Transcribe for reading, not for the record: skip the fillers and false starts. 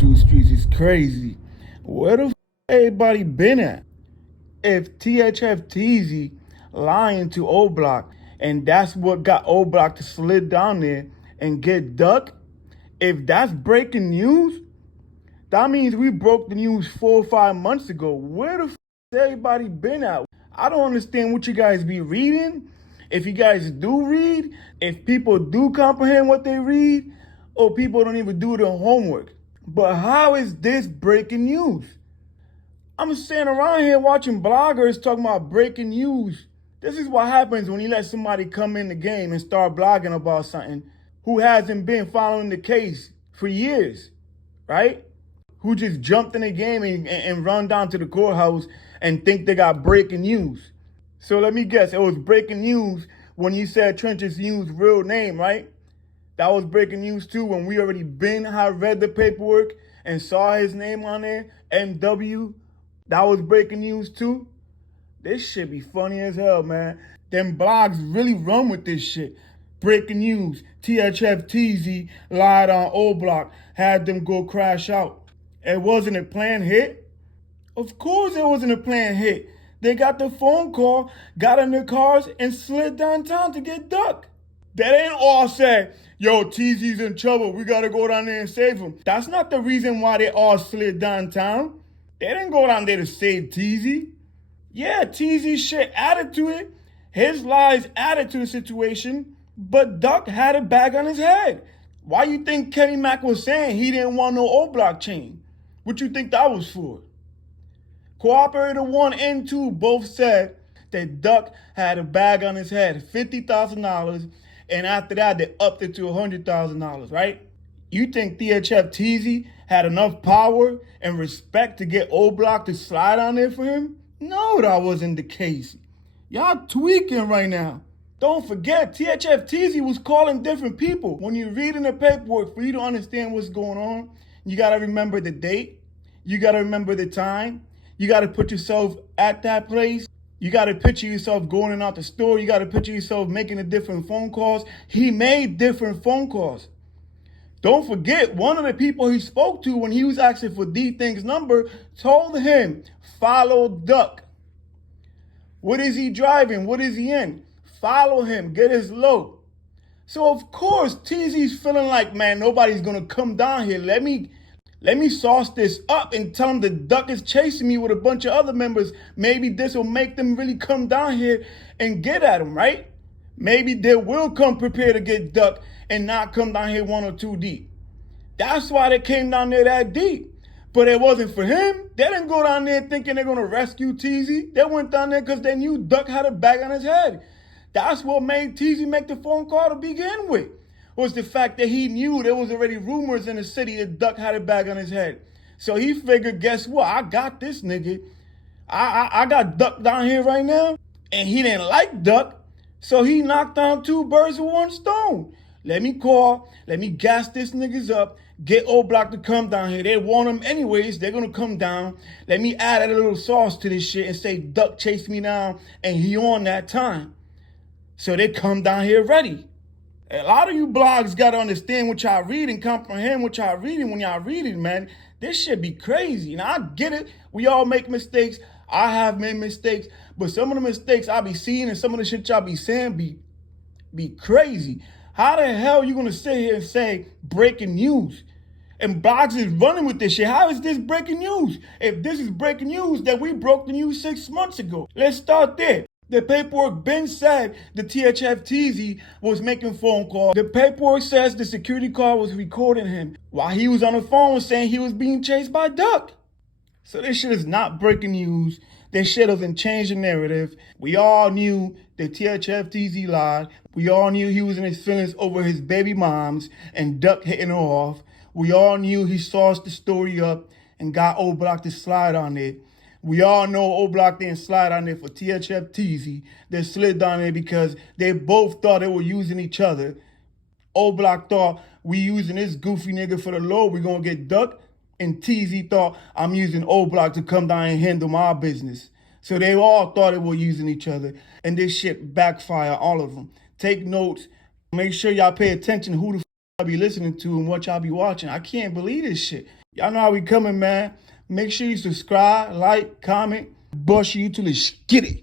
YouTube streets is crazy. Where the everybody been at? If THF TEEZY lying to OBLOCK and that's what got OBLOCK to slid down there and get ducked, if that's breaking news, that means we broke the news 4 or 5 months ago. Where the everybody been at? I don't understand what you guys be reading. If you guys do read, if people do comprehend what they read, or people don't even do their homework. But how is this breaking news? I'm sitting around here watching bloggers talking about breaking news. This is what happens when you let somebody come in the game and start blogging about something who hasn't been following the case for years, right? Who just jumped in the game and run down to the courthouse and think they got breaking news. So let me guess, it was breaking news when you said Trench's News real name, right? That was breaking news too when we already had read the paperwork and saw his name on there, NW. That was breaking news too. This shit be funny as hell, man. Them blogs really run with this shit. Breaking news, THF TEEZY lied on OBLOCK, had them go crash out. It wasn't a planned hit? Of course it wasn't a planned hit. They got the phone call, got in their cars, and slid downtown to get ducked. They didn't all say, yo, TEEZY's in trouble, we gotta go down there and save him. That's not the reason why they all slid downtown. They didn't go down there to save TEEZY. Yeah, TEEZY's shit added to it. His lies added to the situation, but Duck had a bag on his head. Why you think Kenny Mack was saying he didn't want no O-Block chain? What you think that was for? Cooperator 1 and 2 both said that Duck had a bag on his head, $50,000, and after that they upped it to $100,000, right? You think THF TEEZY had enough power and respect to get O-Block to slide on there for him? No, that wasn't the case. Y'all tweaking right now. Don't forget, THF TEEZY was calling different people. When you're reading the paperwork, for you to understand what's going on, you gotta remember the date. You gotta remember the time. You gotta put yourself at that place. You gotta picture yourself going in out the store. You gotta picture yourself making the different phone calls. He made different phone calls. Don't forget, one of the people he spoke to when he was asking for D-Thing's number told him, follow Duck. What is he driving? What is he in? Follow him, get his load. So of course, TEEZY's feeling like, man, nobody's gonna come down here. Let me sauce this up and tell him the Duck is chasing me with a bunch of other members. Maybe this will make them really come down here and get at him, right? Maybe they will come prepared to get Duck and not come down here 1 or 2 deep. That's why they came down there that deep. But it wasn't for him. They didn't go down there thinking they're gonna rescue TEEZY. They went down there because they knew Duck had a bag on his head. That's what made TEEZY make the phone call to begin with, was the fact that he knew there was already rumors in the city that Duck had a bag on his head. So he figured, guess what? I got this nigga. I got Duck down here right now. And he didn't like Duck. So he knocked down 2 birds with 1 stone. Let me call, let me gas this niggas up, get O-Block to come down here. They want him anyways, they're gonna come down. Let me add a little sauce to this shit and say Duck chased me down and he on that time. So they come down here ready. A lot of you blogs gotta understand what y'all read and comprehend what y'all reading when y'all reading, man. This shit be crazy. Now I get it, we all make mistakes. I have made mistakes, but some of the mistakes I be seeing and some of the shit y'all be saying be crazy. How the hell you gonna sit here and say breaking news? And blogs is running with this shit. How is this breaking news? If this is breaking news, then we broke the news 6 months ago. Let's start there. The paperwork been said the THF TEEZY was making phone calls. The paperwork says the security call was recording him while he was on the phone saying he was being chased by Duck. So this shit is not breaking news. This shit doesn't change the narrative. We all knew that THF TEEZY lied. We all knew he was in his feelings over his baby moms and Duck hitting her off. We all knew he sauced the story up and got O-Block to slide on it. We all know O-Block didn't slide on there for THF TEEZY. They slid down there because they both thought they were using each other. O-Block thought, we using this goofy nigga for the load, we gonna get Duck. And TEEZY thought, I'm using O-Block to come down and handle my business. So they all thought they were using each other. And this shit backfire, all of them. Take notes. Make sure y'all pay attention to who the y'all be listening to and what y'all be watching. I can't believe this shit. Y'all know how we coming, man. Make sure you subscribe, like, comment, bust you till it's skitty.